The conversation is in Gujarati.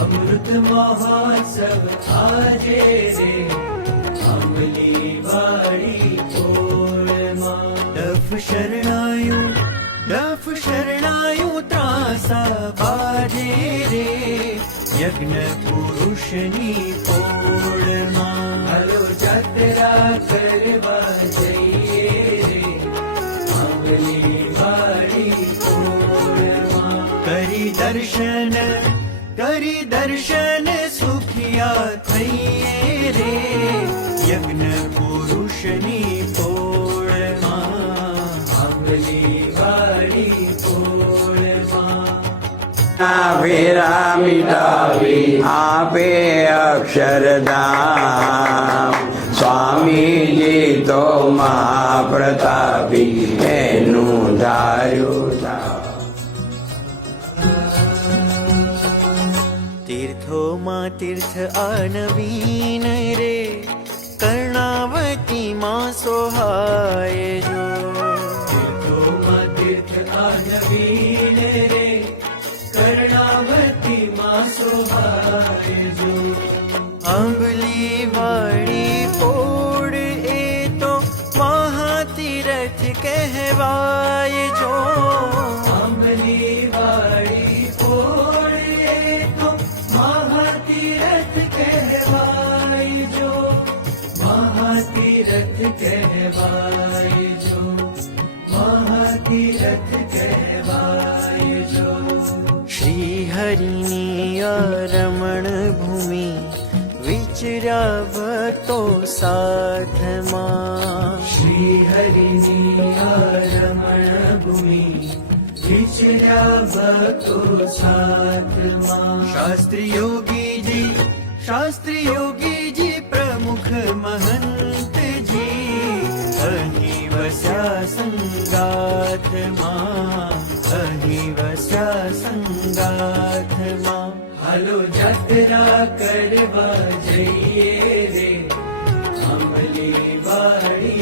અમૃત મહોત્સવ આજે રે આંબલી વાળી કોળમાં. ડફ શરણાયું ત્રાસા બાજે રે યજ્ઞ પુરુષની કોળમાં. હાલો જાત્રા કરવા જઈએ રે આંબલી વાળી કોળમાં. કરી દર્શન સુખિયા થઈએ રે યજ્ઞ પુરુષની પોળમાં. આંબલી વાળી પોળમાં. ફેરા મિટાવી આપે અક્ષરધામ. સ્વામીજી તો મહાપ્રતાપી એનું ધાર્યું ધામ. તીર્થોમાં તીર્થ આનવીન રે કર્ણાવતીમાં સોહાય જો. તીર્થોમાં તીર્થ આનવીન રે કર્ણાવતીમાં સોહાય જો. આંબલી વાળી પોળ એ તો મહાતીરથ કહેવાય જો. આંબલી વાળી પોળ એ તો મહાતીરથ કહેવાય જો. મહાતીરથ કહેવાય જો. મહાતીરથ કહેવાય જો. શ્રી હરિની રમણ ભૂમિ વિચર્યા ભક્તો સાથમાં. શ્રી હરિની રમણ ભૂમિ વિચર્યા ભક્તો સાથમાં. શાસ્ત્રી યોગીજી પ્રમુખ મહંતજી અહીં વસ્યા સંગાથમાં. અહીં વસ્યા સંગાથમાં. હાલો જાત્રા કરવા જઈએ રે આંબલી વાળી